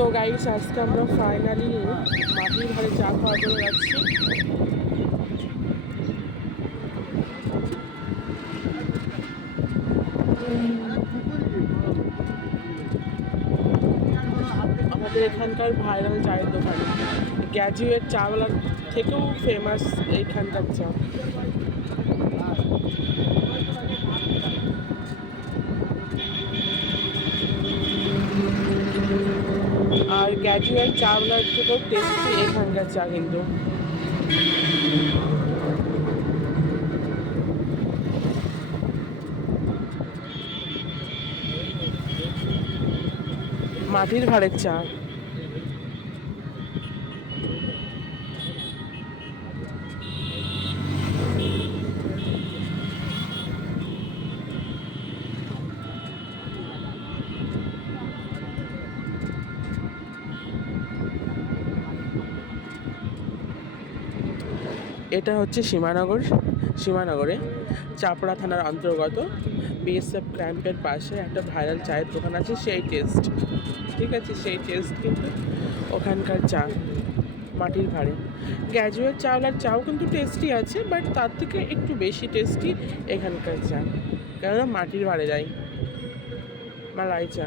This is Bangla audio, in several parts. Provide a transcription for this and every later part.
সো গাইস আজকে আমরা ফাইনালি মাটির ঘরে চা খাওয়ার জন্য যাচ্ছি। আমাদের এখানকার ভাইরাল চায়ের দোকান। গ্র্যাজুয়েট চাওয়ালার থেকেও ফেমাস এইখানকার চা। আর গ্র্যাজুয়েট চাওয়ালার থেকেও টেস্টি এখানকার চা কিন্তু। মাটির ভাড়ের চা। এটা হচ্ছে সীমানগর, সীমানগরে চাপড়া থানার অন্তর্গত বিএসএফ ক্যাম্পের পাশে একটা ভাইরাল চায়ের দোকান আছে, সেই টেস্ট। ঠিক আছে, সেই টেস্ট কিন্তু ওখানকার চা, মাটির ভাড়ে। গ্র্যাজুয়েট চাওলার চাও কিন্তু টেস্টি আছে বাট তার থেকে একটু বেশি টেস্টি এখানকার চা। কেননা মাটির ভাড়ে যায় মালাই চা।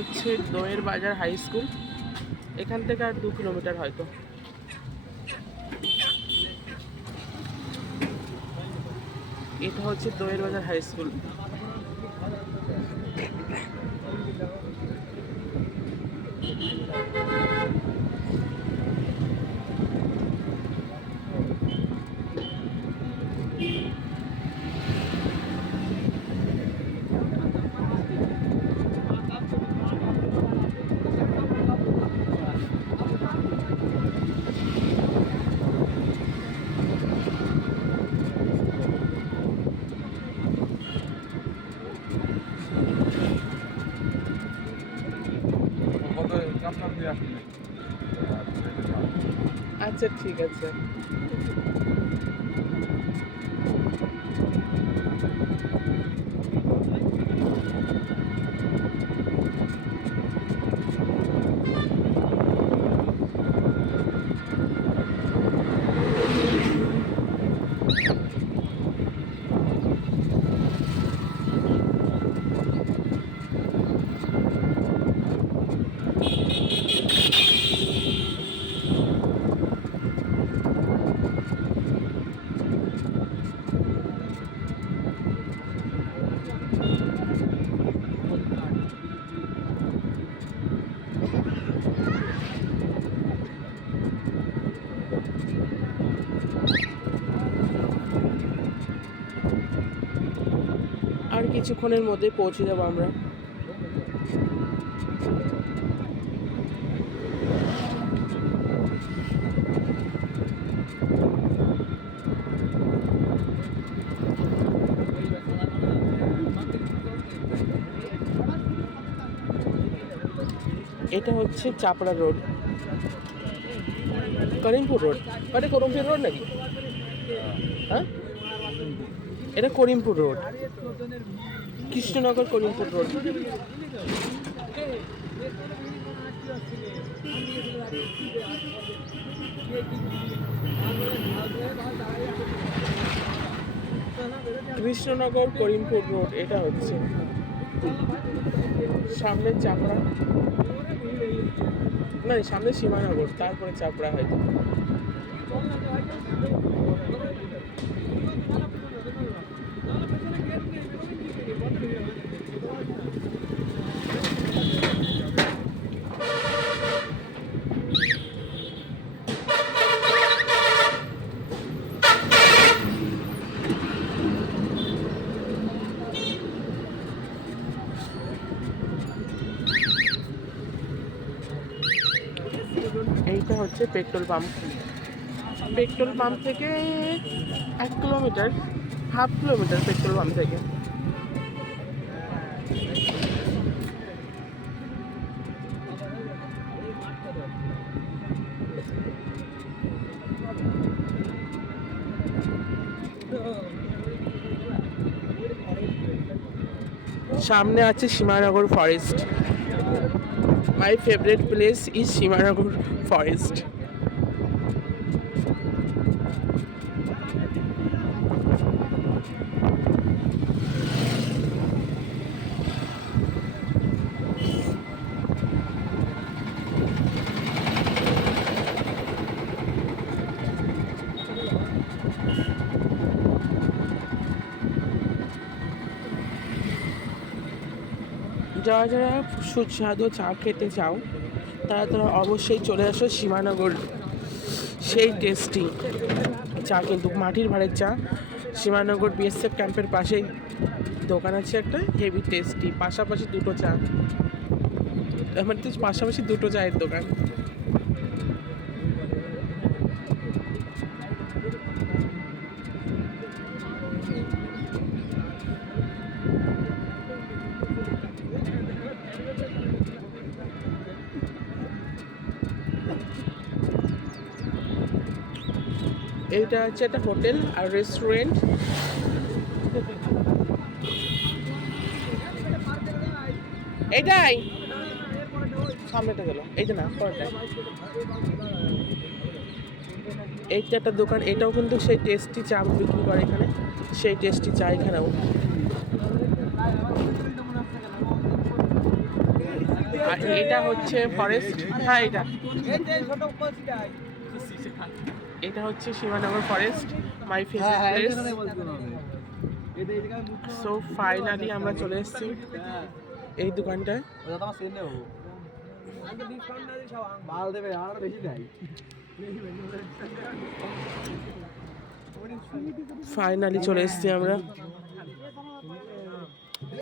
হচ্ছে দোয়ের বাজার হাই স্কুল। এখান থেকে আর দু কিলোমিটার হয়তো। এটা হচ্ছে দোয়ের বাজার হাই স্কুল। Thank কাপড় আচ্ছা ঠিক আছে। কিছুক্ষণের মধ্যে পৌঁছে যাব আমরা। এটা হচ্ছে চাপড়া রোড। করিমপুর রোড। মানে করিমপুর রোড নাকি? হ্যাঁ? এটা Karimpur road. Krishnanagar Karimpur road. Krishnanagar Karimpur road, এটা হচ্ছে সামনে চাপড়া। না সামনে সীমানগর, তারপরে চাপড়া হয়তো এইটা হচ্ছে পেট্রোল পাম্প। পেট্রোল পাম্প থেকে এক kilometre, half kilometre petrol pump থেকে। সামনে আছে Simanagar forest. My favourite place is Simanagar forest যারা যারা সুস্বাদু চা খেতে চাও, তারা তারা অবশ্যই চলে আসো সীমানগর। সেই টেস্টি চা কিন্তু, মাটির ভাড়ের চা। সীমানগর বিএসএফ ক্যাম্পের পাশেই দোকান আছে একটা হেভি টেস্টি পাশাপাশি দুটো চা। আমার তো পাশাপাশি দুটো চায়ের দোকান। এইটা হচ্ছে একটা হোটেল আর রেস্টুরেন্ট এইটাই সামনেটা গেল। এইটা না পরেরটাই এইটা একটা দোকান, এটাও কিন্তু সেই টেস্টি চা বিক্রি করে এখানে। সেই টেস্টি চা এখানেও। আর এটা হচ্ছে ফরেস্ট হ্যাঁ এটা এটা হচ্ছে Shibanagar forest my favourite place so finally আমরা চলে এসেছি এই দোকানটায়। আর বেশি দেয়। ফাইনালি চলে এসেছি আমরা।